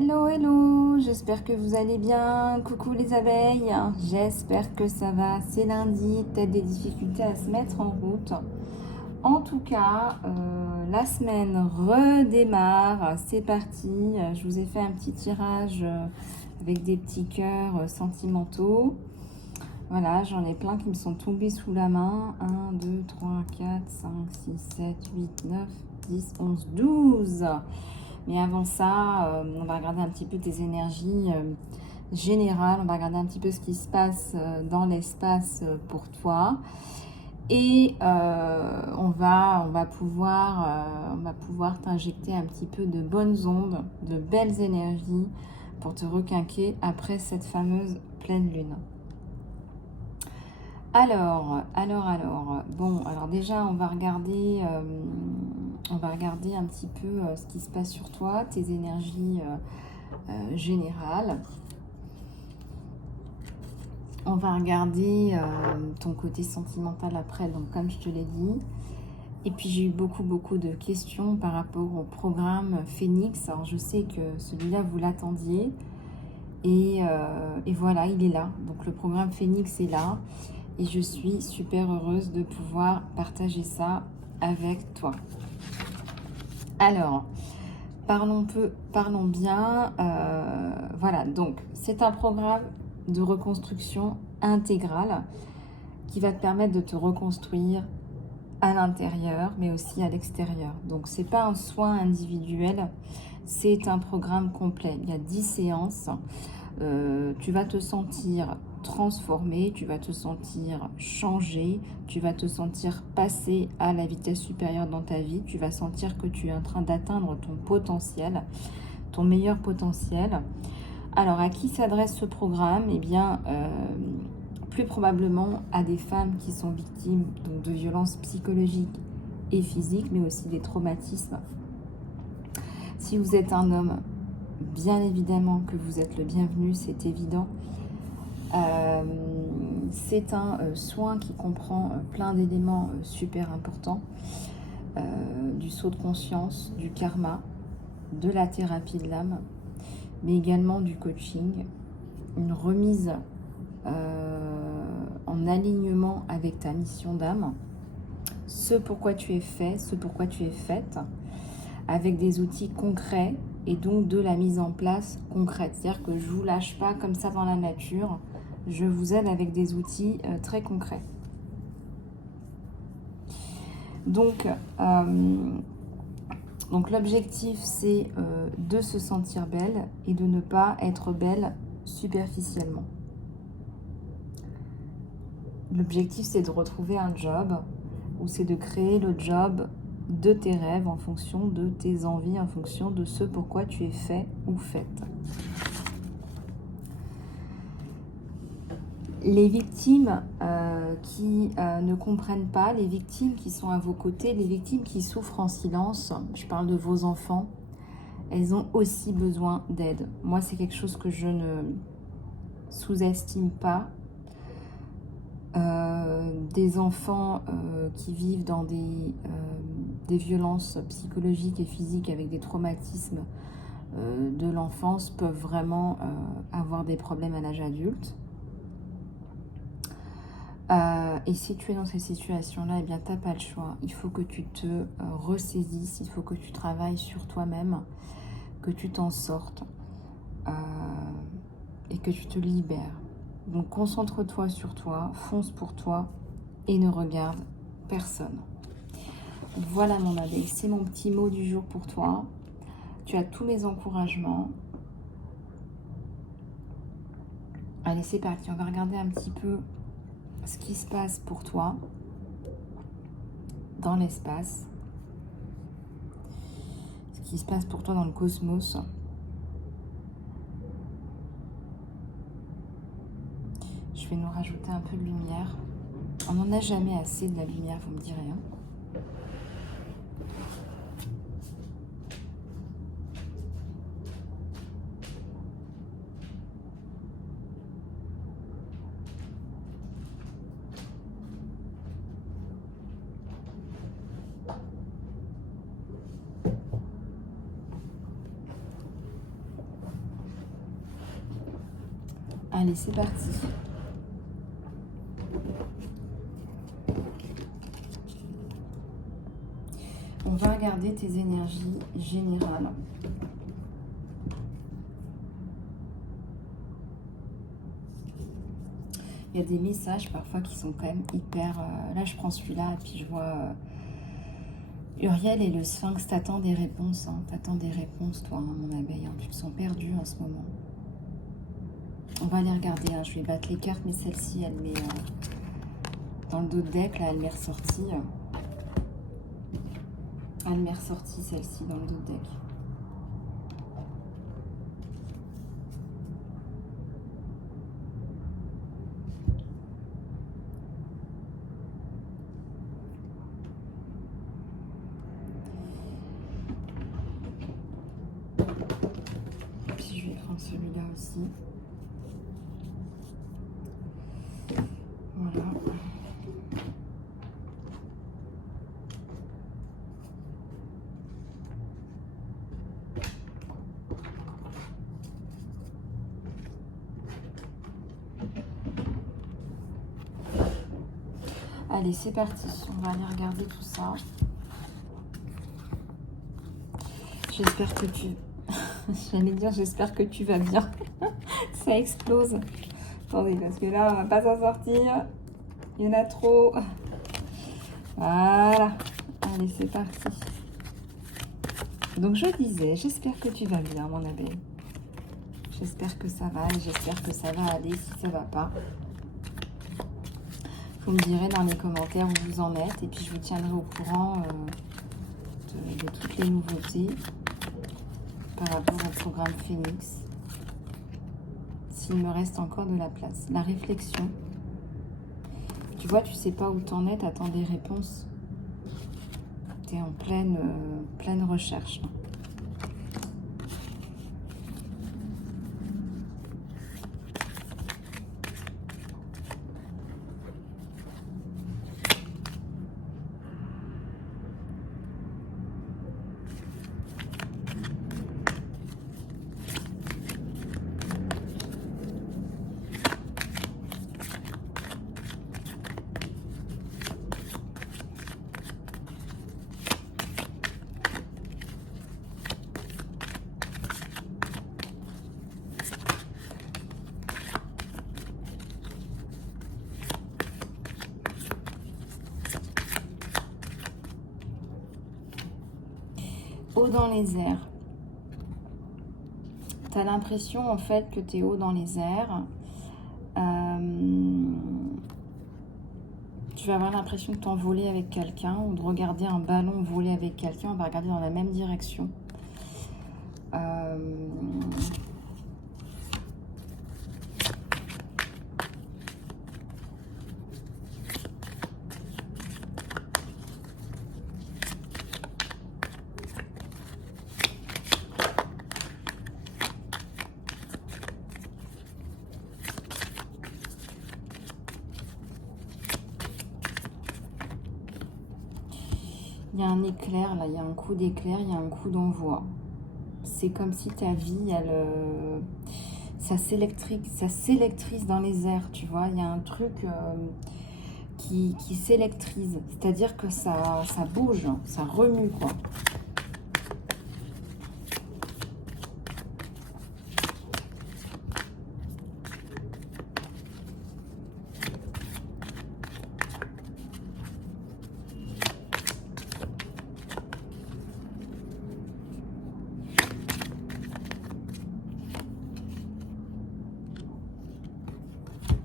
Hello, hello, j'espère que vous allez bien. Coucou les abeilles, j'espère que ça va. C'est lundi, peut-être des difficultés à se mettre en route. En tout cas, la semaine redémarre, c'est parti. Je vous ai fait un petit tirage avec des petits cœurs sentimentaux. Voilà, j'en ai plein qui me sont tombés sous la main. 1, 2, 3, 4, 5, 6, 7, 8, 9, 10, 11, 12. Mais avant ça, on va regarder un petit peu tes énergies générales. On va regarder un petit peu ce qui se passe dans l'espace pour toi. Et on va pouvoir t'injecter un petit peu de bonnes ondes, de belles énergies pour te requinquer après cette fameuse pleine lune. Alors, bon, alors déjà, on va regarder un petit peu ce qui se passe sur toi, tes énergies générales. On va regarder ton côté sentimental après, donc comme je te l'ai dit. Et puis j'ai eu beaucoup de questions par rapport au programme Phoenix. Alors je sais que celui-là, vous l'attendiez. Et voilà, il est là. Donc le programme Phoenix est là. Et je suis super heureuse de pouvoir partager ça avec toi. Alors, parlons bien. Voilà, donc c'est un programme de reconstruction intégrale qui va te permettre de te reconstruire à l'intérieur, mais aussi à l'extérieur. Donc, c'est pas un soin individuel, c'est un programme complet. Il y a 10 séances. Tu vas te sentir transformé, tu vas te sentir changé, tu vas te sentir passer à la vitesse supérieure dans ta vie, tu vas sentir que tu es en train d'atteindre ton potentiel, ton meilleur potentiel. Alors, à qui s'adresse ce programme? Eh bien, plus probablement à des femmes qui sont victimes donc, de violences psychologiques et physiques, mais aussi des traumatismes. Si vous êtes un homme, bien évidemment que vous êtes le bienvenu, c'est évident. C'est un soin qui comprend plein d'éléments super importants, du saut de conscience, du karma, de la thérapie de l'âme, mais également du coaching, une remise en alignement avec ta mission d'âme, ce pourquoi tu es fait, ce pourquoi tu es faite, avec des outils concrets et donc de la mise en place concrète. C'est-à-dire que je ne vous lâche pas comme ça dans la nature, je vous aide avec des outils très concrets. Donc l'objectif, c'est de se sentir belle et de ne pas être belle superficiellement. L'objectif, c'est de retrouver un job ou c'est de créer le job de tes rêves en fonction de tes envies, en fonction de ce pourquoi tu es fait ou faite. Les victimes qui ne comprennent pas, les victimes qui sont à vos côtés, les victimes qui souffrent en silence, je parle de vos enfants, elles ont aussi besoin d'aide. Moi, c'est quelque chose que je ne sous-estime pas. Des enfants qui vivent dans des violences psychologiques et physiques avec des traumatismes de l'enfance peuvent vraiment avoir des problèmes à l'âge adulte. Et si tu es dans cette situation-là, eh bien, tu n'as pas le choix. Il faut que tu te ressaisisses, il faut que tu travailles sur toi-même, que tu t'en sortes et que tu te libères. Donc, concentre-toi sur toi, fonce pour toi et ne regarde personne. Voilà mon abeille, c'est mon petit mot du jour pour toi. Tu as tous mes encouragements. Allez, c'est parti, on va regarder un petit peu ce qui se passe pour toi dans l'espace, ce qui se passe pour toi dans le cosmos. Je vais nous rajouter un peu de lumière. On n'en a jamais assez de la lumière, vous me direz. Hein. Allez, c'est parti. On va regarder tes énergies générales. Il y a des messages parfois qui sont quand même hyper... là, je prends celui-là et puis je vois Uriel et le Sphinx. T'attends des réponses. Hein. T'attends des réponses, toi, hein, mon abeille. Hein. Tu te sens perdu en ce moment. On va aller regarder. Hein. Je vais battre les cartes, mais celle-ci, elle met... dans le dos de deck, là, elle m'est ressortie. Elle m'est ressortie, celle-ci, dans le dos de deck. Puis je vais prendre celui-là aussi. Voilà. Allez, c'est parti. On va aller regarder tout ça. J'espère que tu... J'allais dire, j'espère que tu vas bien. Ça explose. Attendez, parce que là, on va pas s'en sortir. Il y en a trop. Voilà. Allez, c'est parti. Donc, je disais, j'espère que tu vas bien, mon abeille. J'espère que ça va et j'espère que ça va aller. Si ça va pas, vous me direz dans les commentaires où vous en êtes. Et puis, je vous tiendrai au courant de toutes les nouveautés par rapport au programme Phoenix. S'il me reste encore de la place. La réflexion. Tu vois, tu sais pas où t'en es, t'attends des réponses. T'es en pleine recherche. Haut dans les airs. Tu as l'impression en fait que tu es haut dans les airs. Tu vas avoir l'impression de t'envoler avec quelqu'un ou de regarder un ballon voler avec quelqu'un. On va regarder dans la même direction. Il y a un éclair, là, il y a un coup d'éclair, il y a un coup d'envoi. C'est comme si ta vie, elle, ça s'électrise dans les airs, tu vois. Il y a un truc qui s'électrise, c'est-à-dire que ça bouge, ça remue, quoi.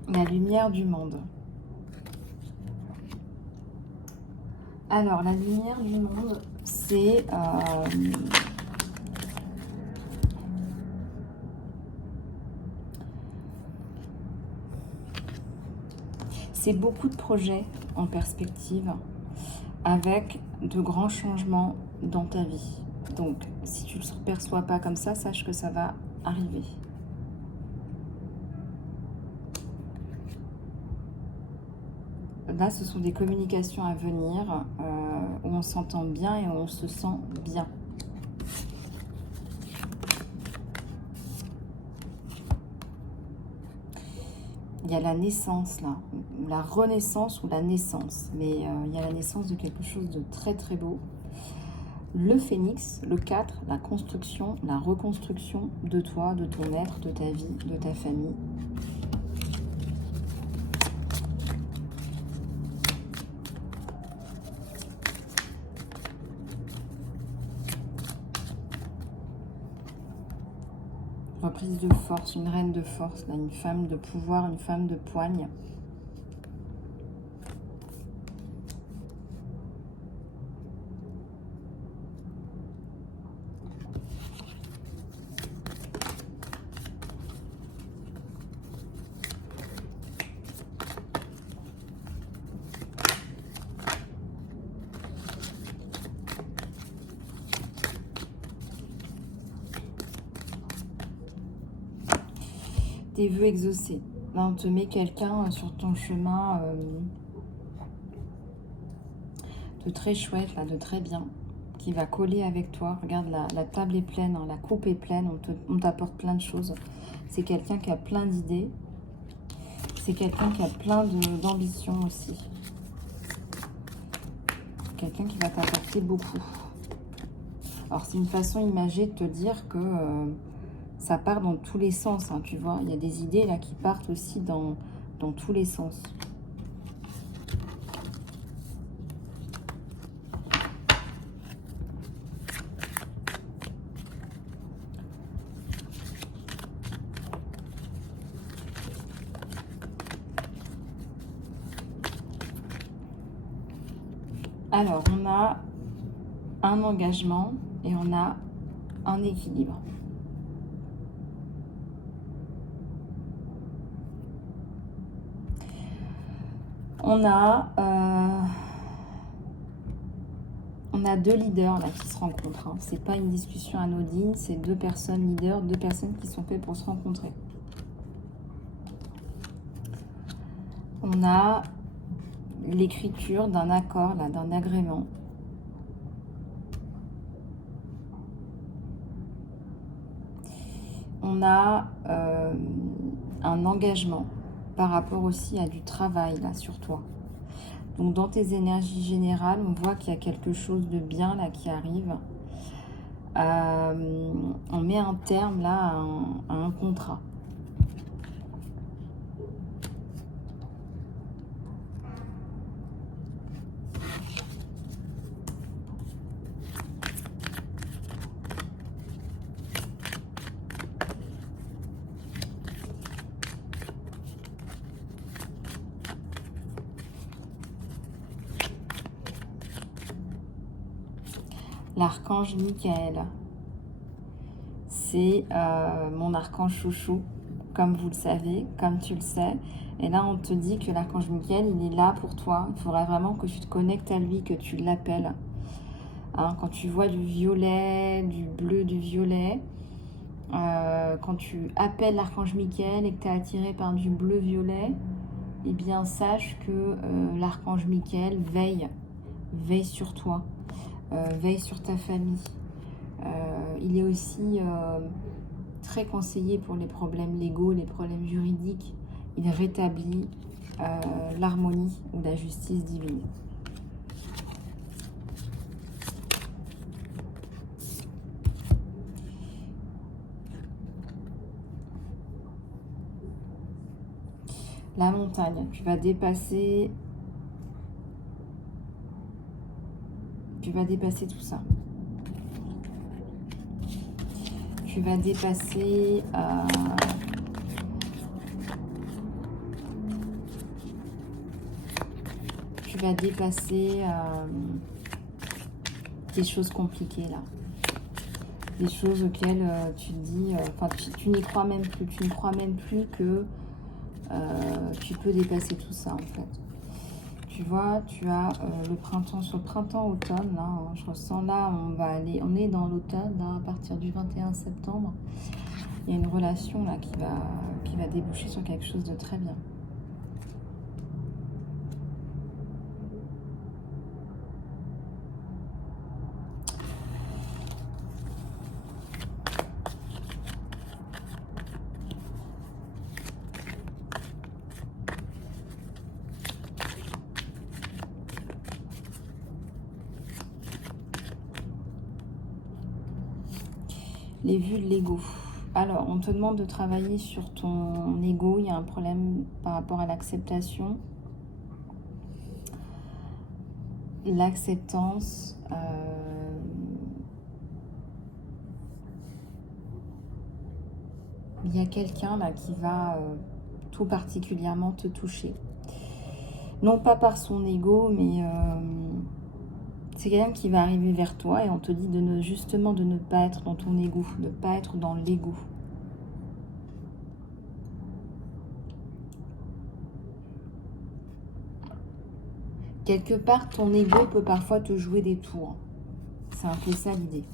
La lumière du monde. Alors, la lumière du monde, c'est... c'est beaucoup de projets en perspective avec de grands changements dans ta vie. Donc, si tu ne le perçois pas comme ça, sache que ça va arriver. Là, ce sont des communications à venir où on s'entend bien et où on se sent bien. Il y a la naissance là, la renaissance ou la naissance, mais il y a la naissance de quelque chose de très très beau. Le phénix, le 4, la construction, la reconstruction de toi, de ton être, de ta vie, de ta famille. Reprise de force, une reine de force, là, une femme de pouvoir, une femme de poigne. Tes vœux exaucés. Là, on te met quelqu'un sur ton chemin de très chouette, là, de très bien, qui va coller avec toi. Regarde, la table est pleine, hein, la coupe est pleine, on t'apporte plein de choses. C'est quelqu'un qui a plein d'idées. C'est quelqu'un qui a plein d'ambition aussi. Quelqu'un qui va t'apporter beaucoup. Alors, c'est une façon imagée de te dire que ça part dans tous les sens, hein, tu vois. Il y a des idées là qui partent aussi dans tous les sens. Alors, on a un engagement et on a un équilibre. On a deux leaders là qui se rencontrent. Hein. C'est pas une discussion anodine, c'est deux personnes leaders, deux personnes qui sont faites pour se rencontrer. On a l'écriture d'un accord, là, d'un agrément. On a un engagement par rapport aussi à du travail là sur toi. Donc dans tes énergies générales, on voit qu'il y a quelque chose de bien là qui arrive. On met un terme là à un contrat. L'archange Michael, c'est mon archange chouchou, comme vous le savez, comme tu le sais. Et là, on te dit que l'archange Michael, il est là pour toi. Il faudrait vraiment que tu te connectes à lui, que tu l'appelles. Hein, quand tu vois du violet, du bleu, du violet, quand tu appelles l'archange Michael et que tu es attiré par du bleu-violet, eh bien, sache que l'archange Michael veille sur toi. Veille sur ta famille. Il est aussi très conseillé pour les problèmes légaux, les problèmes juridiques. Il rétablit l'harmonie ou la justice divine. La montagne, tu vas dépasser tout ça. Tu vas dépasser des choses compliquées là. Des choses auxquelles tu te dis, tu n'y crois même plus. Tu ne crois même plus que tu peux dépasser tout ça en fait. Tu vois, tu as le printemps, sur le printemps-automne, là, hein, je ressens là, on est dans l'automne, là, à partir du 21 septembre. Il y a une relation là qui va déboucher sur quelque chose de très bien. Les vues de l'ego. Alors, on te demande de travailler sur ton ego. Il y a un problème par rapport à l'acceptation. L'acceptance. Il y a quelqu'un là qui va tout particulièrement te toucher. Non pas par son ego, mais c'est quelqu'un qui va arriver vers toi et on te dit justement de ne pas être dans ton ego, de ne pas être dans l'ego. Quelque part, ton ego peut parfois te jouer des tours. C'est un peu ça l'idée.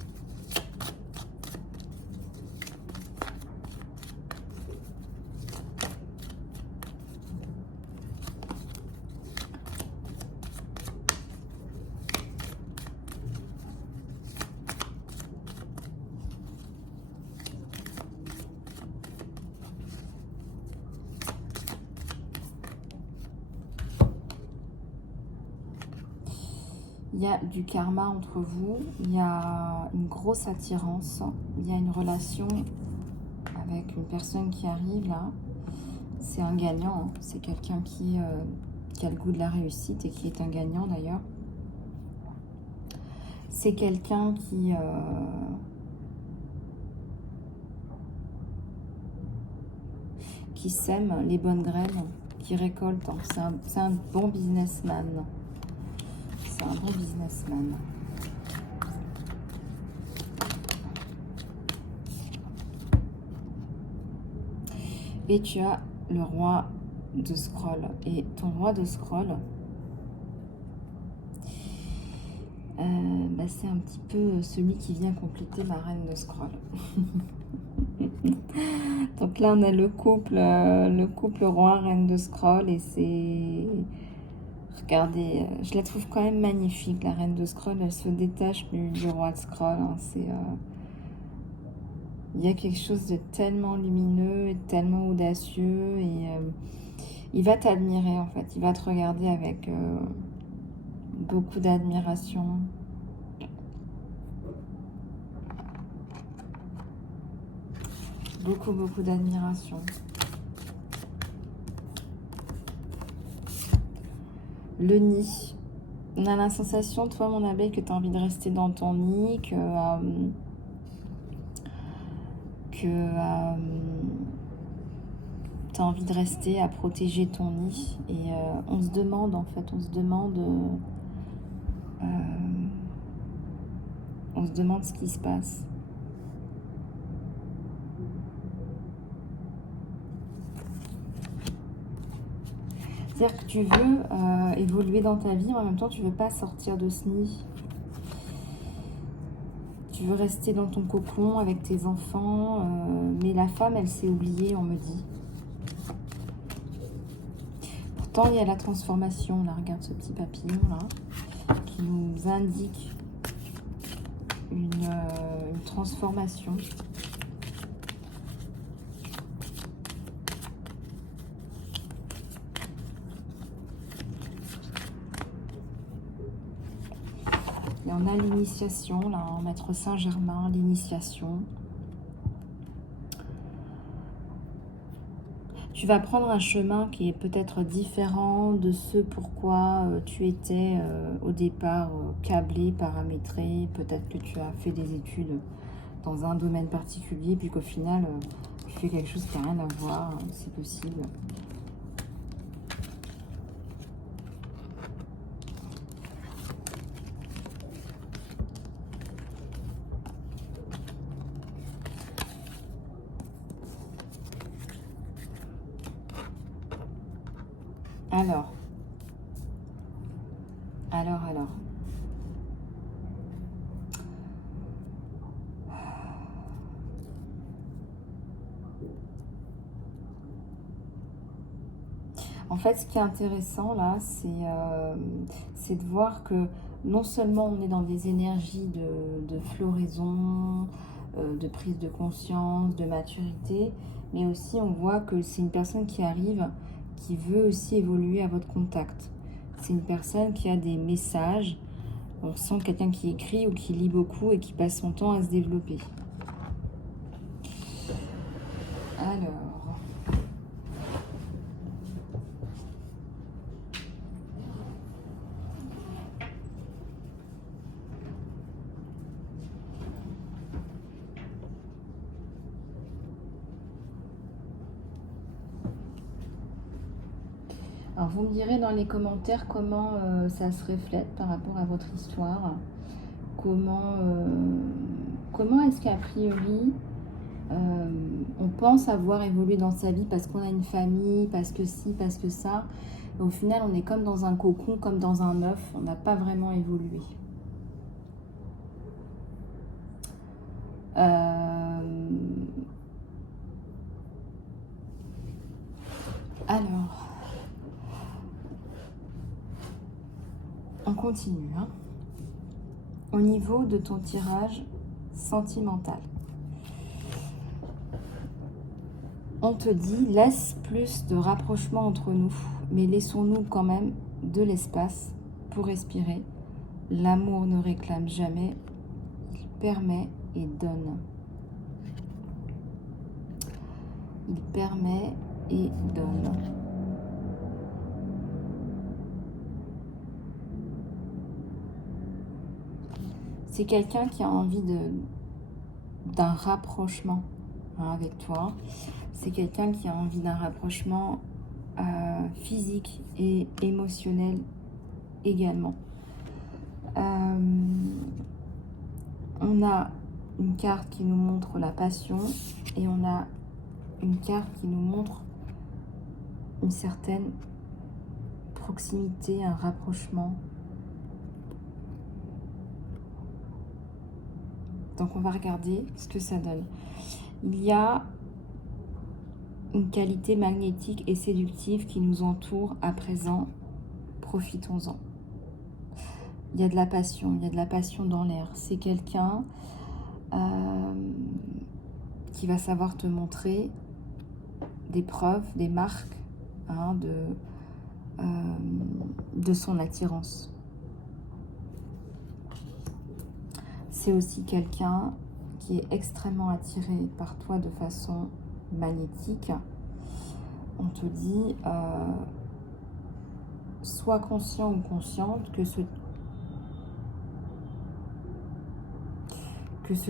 Il y a du karma entre vous, il y a une grosse attirance, il y a une relation avec une personne qui arrive là. C'est un gagnant, hein. C'est quelqu'un qui a le goût de la réussite et qui est un gagnant d'ailleurs. C'est quelqu'un qui sème les bonnes graines, qui récolte. Hein. C'est un bon businessman. C'est un bon businessman. Et tu as le roi de scroll. Et ton roi de scroll, c'est un petit peu celui qui vient compléter ma reine de scroll. Donc là, on a le couple roi, reine de scroll. Et c'est... Regardez, je la trouve quand même magnifique, la reine de scroll. Elle se détache du roi de scroll. Hein. Il y a quelque chose de tellement lumineux et tellement audacieux. Et il va t'admirer, en fait. Il va te regarder avec beaucoup d'admiration. Beaucoup d'admiration. Le nid. On a la sensation, toi, mon abeille, que tu as envie de rester dans ton nid, que tu as envie de rester à protéger ton nid. Et on se demande, en fait, on se demande ce qui se passe. C'est-à-dire que tu veux évoluer dans ta vie, mais en même temps, tu ne veux pas sortir de ce nid. Tu veux rester dans ton cocon avec tes enfants, mais la femme, elle s'est oubliée, on me dit. Pourtant, il y a la transformation. Là, regarde ce petit papillon, là, qui nous indique une transformation. Et on a l'initiation, là, en Maître Saint-Germain, l'initiation. Tu vas prendre un chemin qui est peut-être différent de ce pourquoi tu étais au départ câblé, paramétré. Peut-être que tu as fait des études dans un domaine particulier, puis qu'au final, tu fais quelque chose qui n'a rien à voir. C'est possible. Alors. En fait, ce qui est intéressant là, c'est de voir que non seulement on est dans des énergies de floraison, de prise de conscience, de maturité, mais aussi on voit que c'est une personne qui arrive, qui veut aussi évoluer à votre contact. C'est une personne qui a des messages. On sent quelqu'un qui écrit ou qui lit beaucoup et qui passe son temps à se développer. Alors, vous me direz dans les commentaires comment ça se reflète par rapport à votre histoire. Comment est-ce qu'a priori on pense avoir évolué dans sa vie parce qu'on a une famille, parce que ci, parce que ça. Et au final, on est comme dans un cocon, comme dans un œuf. On n'a pas vraiment évolué. Alors, on continue. Au niveau de ton tirage sentimental, on te dit, laisse plus de rapprochement entre nous, mais laissons-nous quand même de l'espace pour respirer. L'amour ne réclame jamais, il permet et donne. Il permet et donne. C'est quelqu'un qui a envie d'un rapprochement avec toi. C'est quelqu'un qui a envie d'un rapprochement physique et émotionnel également. On a une carte qui nous montre la passion et on a une carte qui nous montre une certaine proximité, un rapprochement. Donc on va regarder ce que ça donne. Il y a une qualité magnétique et séductive qui nous entoure à présent. Profitons-en. Il y a de la passion, il y a de la passion dans l'air. C'est quelqu'un qui va savoir te montrer des preuves, des marques de son attirance. C'est aussi quelqu'un qui est extrêmement attiré par toi de façon magnétique. On te dit, sois conscient ou consciente que ce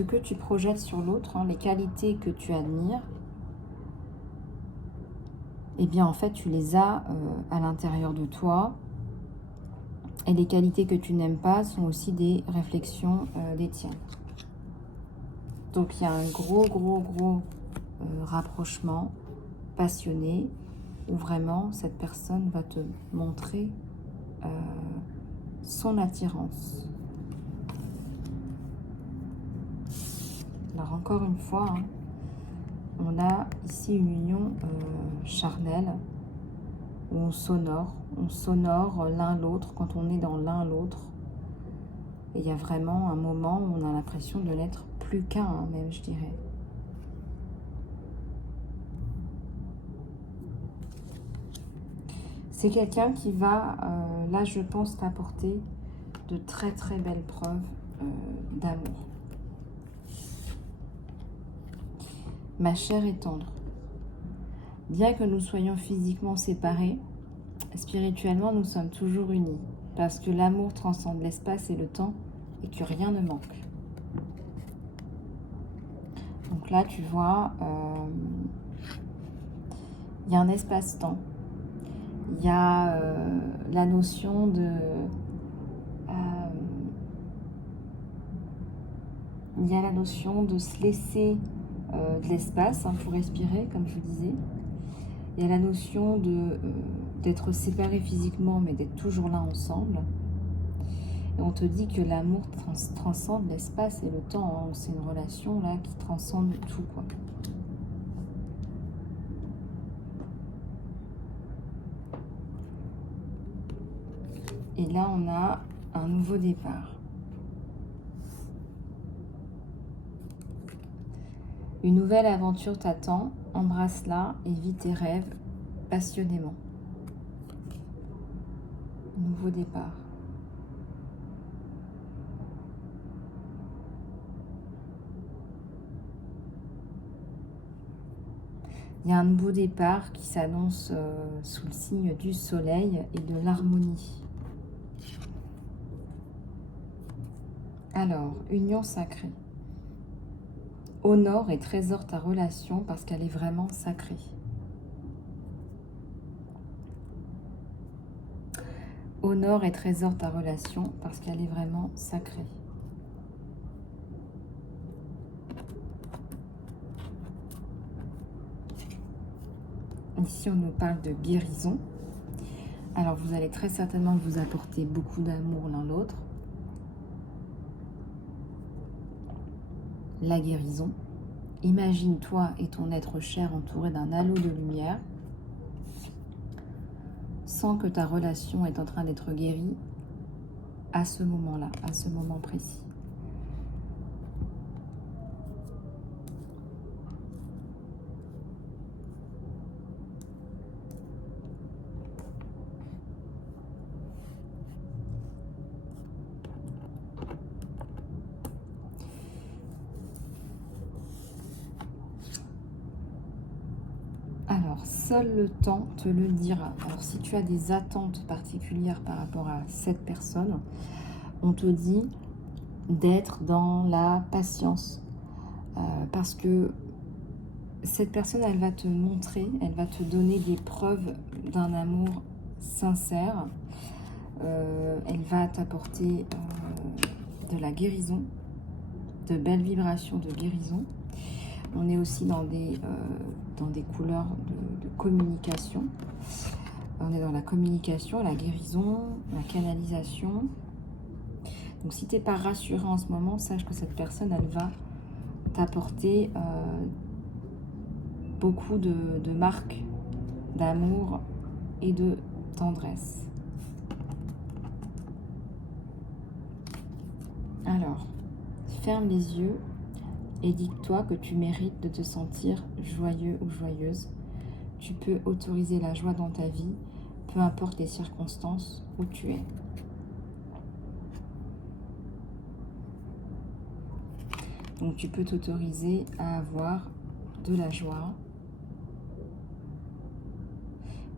que tu projettes sur l'autre, les qualités que tu admires, eh bien en fait tu les as à l'intérieur de toi. Et les qualités que tu n'aimes pas sont aussi des réflexions des tiennes. Donc il y a un gros rapprochement passionné où vraiment cette personne va te montrer son attirance. Alors encore une fois, on a ici une union charnelle où on s'honore l'un l'autre quand on est dans l'un l'autre. Et il y a vraiment un moment où on a l'impression de n'être plus qu'un, même je dirais. C'est quelqu'un qui va, là je pense, t'apporter de très belles preuves d'amour. Ma chère et tendre, bien que nous soyons physiquement séparés, spirituellement nous sommes toujours unis, parce que l'amour transcende l'espace et le temps et que rien ne manque. Donc là tu vois, il y a un espace-temps, il y a la notion de... il y a la notion de se laisser de l'espace pour respirer, comme je vous disais. Il y a la notion d'être séparés physiquement, mais d'être toujours là ensemble. Et on te dit que l'amour transcende l'espace et le temps. C'est une relation là qui transcende tout, quoi. Et là, on a un nouveau départ. Une nouvelle aventure t'attend, embrasse-la et vis tes rêves passionnément. Nouveau départ. Il y a un beau départ qui s'annonce sous le signe du soleil et de l'harmonie. Alors, union sacrée. Honore et trésore ta relation parce qu'elle est vraiment sacrée. Honore et trésore ta relation parce qu'elle est vraiment sacrée. Ici, on nous parle de guérison. Alors, vous allez très certainement vous apporter beaucoup d'amour l'un l'autre. La guérison. Imagine toi et ton être cher entourés d'un halo de lumière. Sans que ta relation est en train d'être guérie à ce moment-là, à ce moment précis. Alors, seul le temps te le dira. Alors, si tu as des attentes particulières par rapport à cette personne, on te dit d'être dans la patience. Parce que cette personne, elle va te montrer, elle va te donner des preuves d'un amour sincère. Elle va t'apporter de la guérison, de belles vibrations de guérison. On est aussi dans des couleurs de communication. On est dans la communication, la guérison, la canalisation. Donc si tu n'es pas rassuré en ce moment, sache que cette personne, elle va t'apporter beaucoup de marques d'amour et de tendresse. Alors, ferme les yeux et dis-toi que tu mérites de te sentir joyeux ou joyeuse. Tu peux autoriser la joie dans ta vie, peu importe les circonstances où tu es. Donc tu peux t'autoriser à avoir de la joie.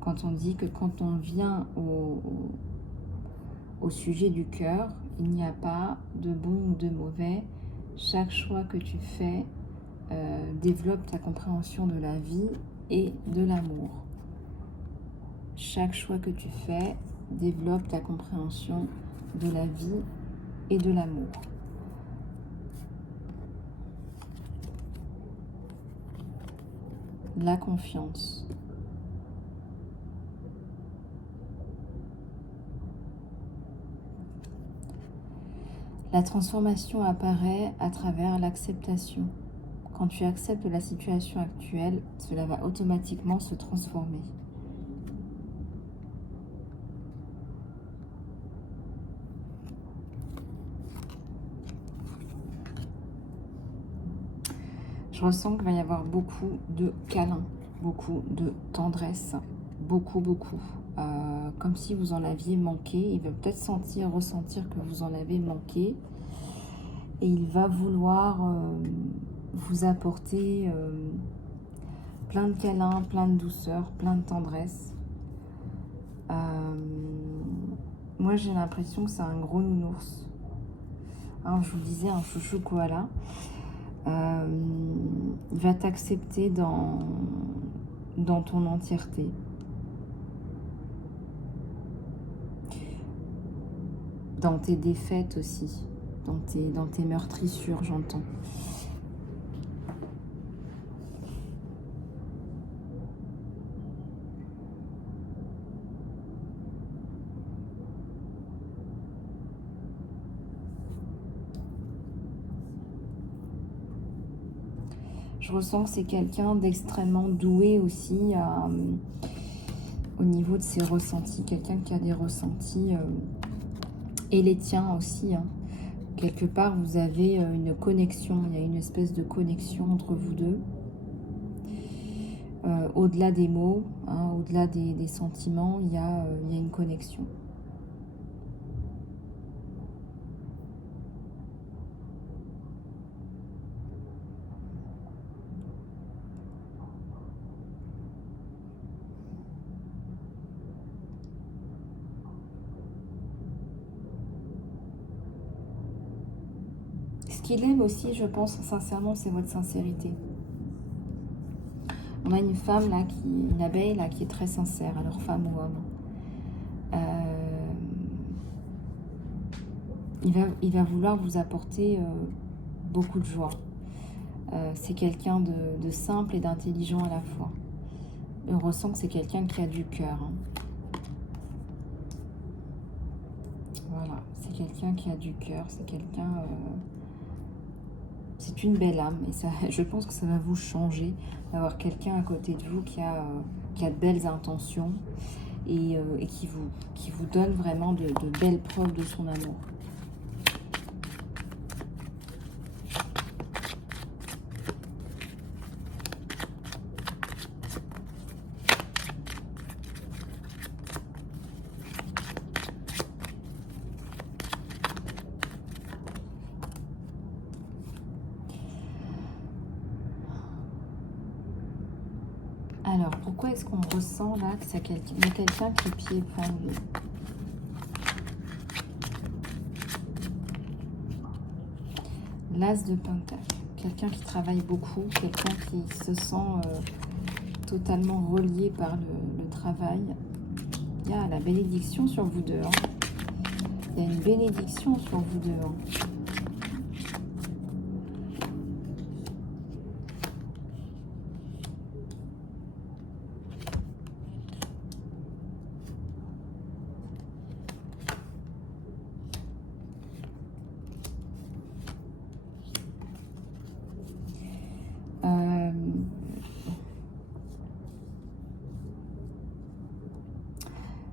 Quand on dit que quand on vient au sujet du cœur, il n'y a pas de bon ou de mauvais. Chaque choix que tu fais développe ta compréhension de la vie et de l'amour. Chaque choix que tu fais développe ta compréhension de la vie et de l'amour. La confiance. La transformation apparaît à travers l'acceptation. Quand tu acceptes la situation actuelle, cela va automatiquement se transformer. Je ressens qu'il va y avoir beaucoup de câlins, beaucoup de tendresse, beaucoup. Comme si vous en aviez manqué. Il va peut-être ressentir que vous en avez manqué. Et il va vouloir vous apporter plein de câlins, plein de douceur, plein de tendresse. Moi, j'ai l'impression que c'est un gros nounours. Hein, je vous le disais, un chouchou koala. Il va t'accepter dans ton entièreté. Dans tes défaites aussi. Dans tes meurtrissures, j'entends. Je ressens que c'est quelqu'un d'extrêmement doué aussi au niveau de ses ressentis. Quelqu'un qui a des ressentis et les tiens aussi. Hein. Quelque part, vous avez une connexion. Il y a une espèce de connexion entre vous deux. Au-delà des mots, hein, au-delà des sentiments, il y a une connexion. qu'il aime aussi, je pense, sincèrement, c'est votre sincérité. On a une femme là, une abeille là, qui est très sincère, alors femme ou homme. Il va vouloir vous apporter beaucoup de joie. C'est quelqu'un de simple et d'intelligent à la fois. On ressent que c'est quelqu'un qui a du cœur. Hein. Voilà, c'est quelqu'un qui a du cœur, c'est quelqu'un... c'est une belle âme et ça, je pense que ça va vous changer d'avoir quelqu'un à côté de vous qui a de belles intentions et qui vous donne vraiment de belles preuves de son amour. Alors, pourquoi est-ce qu'on ressent là qu'il y a quelqu'un qui est pieds et poings liés? L'As de Pentacle. Quelqu'un qui travaille beaucoup, quelqu'un qui se sent totalement relié par le travail. Il y a la bénédiction sur vous deux. Hein. Il y a une bénédiction sur vous deux. Hein.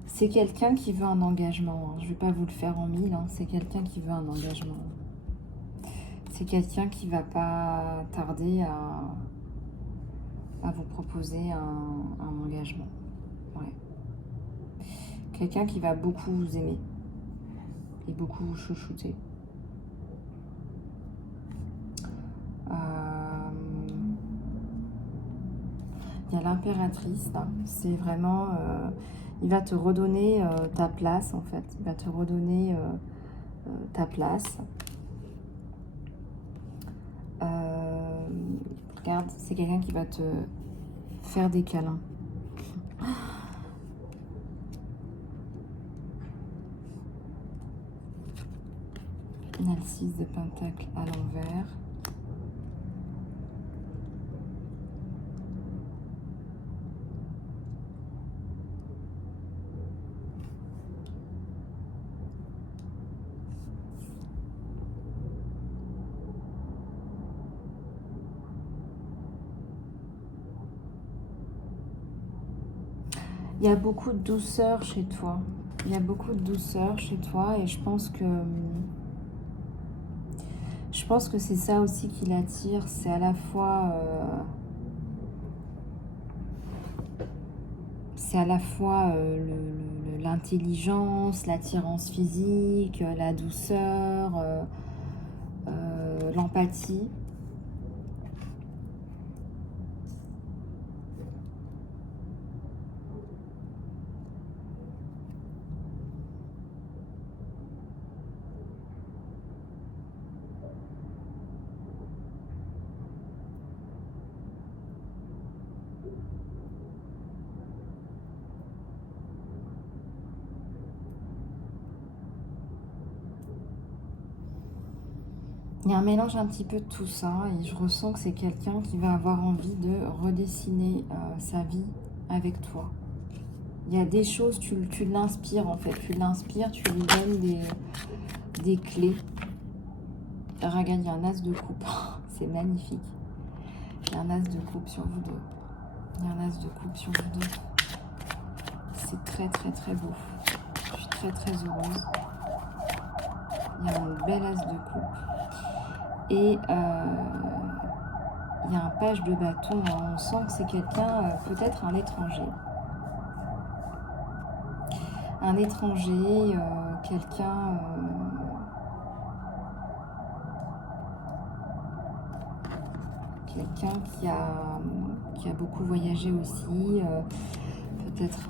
C'est quelqu'un qui veut un engagement. Hein. Je ne vais pas vous le faire en mille. Hein. C'est quelqu'un qui veut un engagement. C'est quelqu'un qui ne va pas tarder à vous proposer un engagement. Ouais. Quelqu'un qui va beaucoup vous aimer et beaucoup vous chouchouter. Il y a l'impératrice. C'est vraiment... il va te redonner ta place, en fait. Il va te redonner ta place. Regarde, c'est quelqu'un qui va te faire des câlins. Il y a le 6 de Pentacle à l'envers. Il y a beaucoup de douceur chez toi. Il y a beaucoup de douceur chez toi et je pense que c'est ça aussi qui l'attire. C'est à la fois l'intelligence, l'attirance physique, la douceur, l'empathie. Il y a un mélange un petit peu de tout ça et je ressens que c'est quelqu'un qui va avoir envie de redessiner sa vie avec toi. Il y a des choses, tu l'inspires en fait, tu l'inspires, tu lui donnes des clés. Regarde, il y a un as de coupe, c'est magnifique. Il y a un as de coupe sur vous deux. Il y a un as de coupe sur vous deux. C'est très très très beau. Je suis très très heureuse. Il y a un bel as de coupe. Et il y a un page de bâton. On sent que c'est quelqu'un, peut-être un étranger. Un étranger, quelqu'un... quelqu'un qui a beaucoup voyagé aussi. Peut-être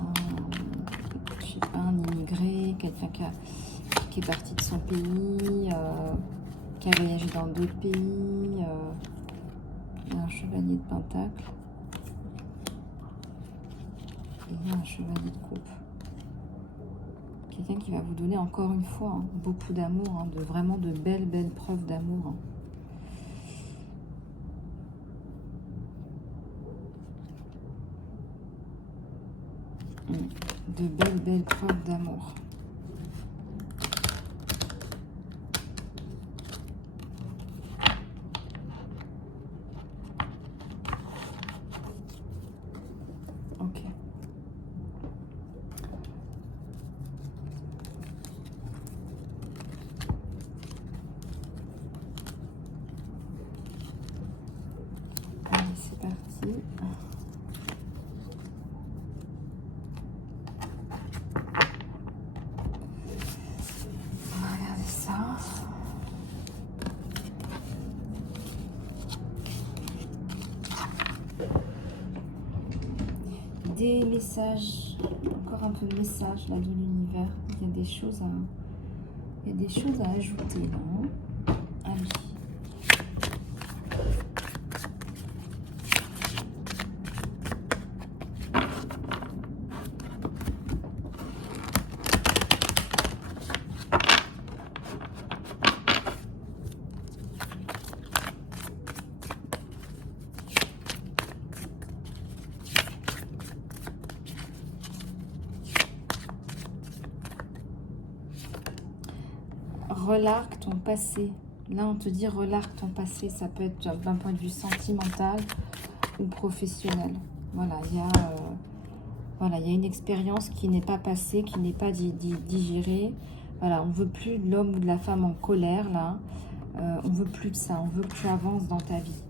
je sais pas, un immigré, quelqu'un qui est parti de son pays. qui a voyagé dans d'autres pays. Il y a un chevalier de pentacle. Et il y a un chevalier de coupe. Quelqu'un qui va vous donner encore une fois beaucoup d'amour, vraiment de belles preuves d'amour. De belles preuves d'amour. Ok. Allez, c'est parti. Des messages, encore un peu de messages là de l'univers. Il y a des choses à ajouter là. Allez. Relargue ton passé. Là, on te dit relargue ton passé. Ça peut être d'un point de vue sentimental ou professionnel. Voilà, il y a une expérience qui n'est pas passée, qui n'est pas digérée. Voilà, on ne veut plus de l'homme ou de la femme en colère, là. On ne veut plus de ça. On veut que tu avances dans ta vie.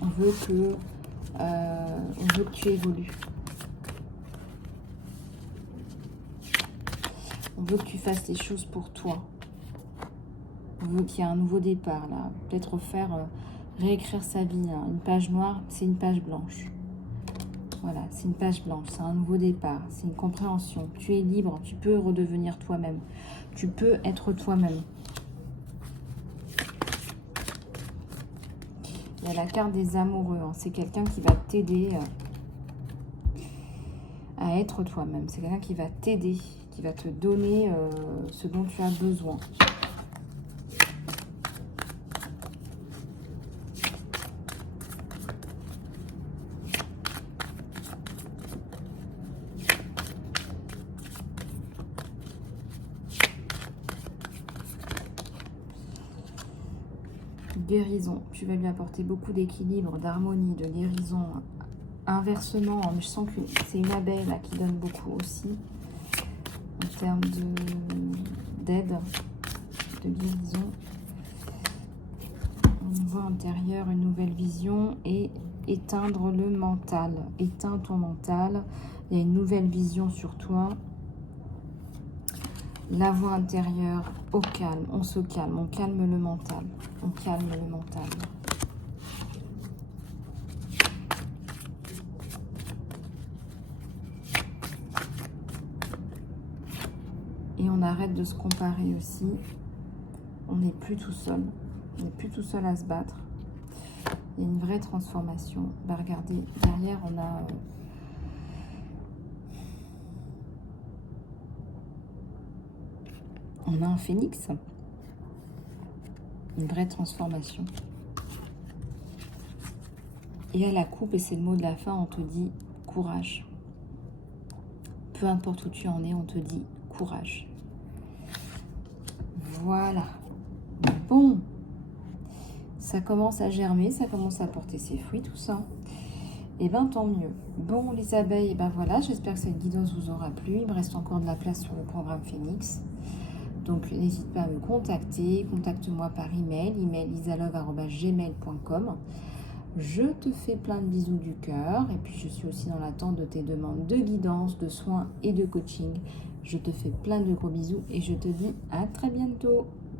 On veut que tu évolues. On veut que tu fasses les choses pour toi. On veut qu'il y ait un nouveau départ, là. Peut-être réécrire sa vie. Là. Une page noire, c'est une page blanche. Voilà, c'est une page blanche. C'est un nouveau départ. C'est une compréhension. Tu es libre. Tu peux redevenir toi-même. Tu peux être toi-même. Il y a la carte des amoureux. Hein. C'est quelqu'un qui va t'aider à être toi-même. C'est quelqu'un qui va t'aider, qui va te donner ce dont tu as besoin. Guérison, tu vas lui apporter beaucoup d'équilibre, d'harmonie, de guérison. Inversement, je sens que c'est une abeille là qui donne beaucoup aussi en termes d'aide, de guérison. On voit intérieur une nouvelle vision et éteindre le mental. Éteins ton mental. Il y a une nouvelle vision sur toi. La voix intérieure, au calme, on se calme, on calme le mental. On calme le mental. Et on arrête de se comparer aussi. On n'est plus tout seul. On n'est plus tout seul à se battre. Il y a une vraie transformation. Bah, regardez, derrière, on a un phénix. Une vraie transformation. Et à la coupe, et c'est le mot de la fin, on te dit courage. Peu importe où tu en es, on te dit courage. Voilà. Bon. Ça commence à germer, ça commence à porter ses fruits, tout ça. Et bien, tant mieux. Bon, les abeilles, et ben voilà, j'espère que cette guidance vous aura plu. Il me reste encore de la place sur le programme Phénix. Donc, n'hésite pas à me contacter. Contacte-moi par email isalove@gmail.com. Je te fais plein de bisous du cœur. Et puis, je suis aussi dans l'attente de tes demandes de guidance, de soins et de coaching. Je te fais plein de gros bisous et je te dis à très bientôt.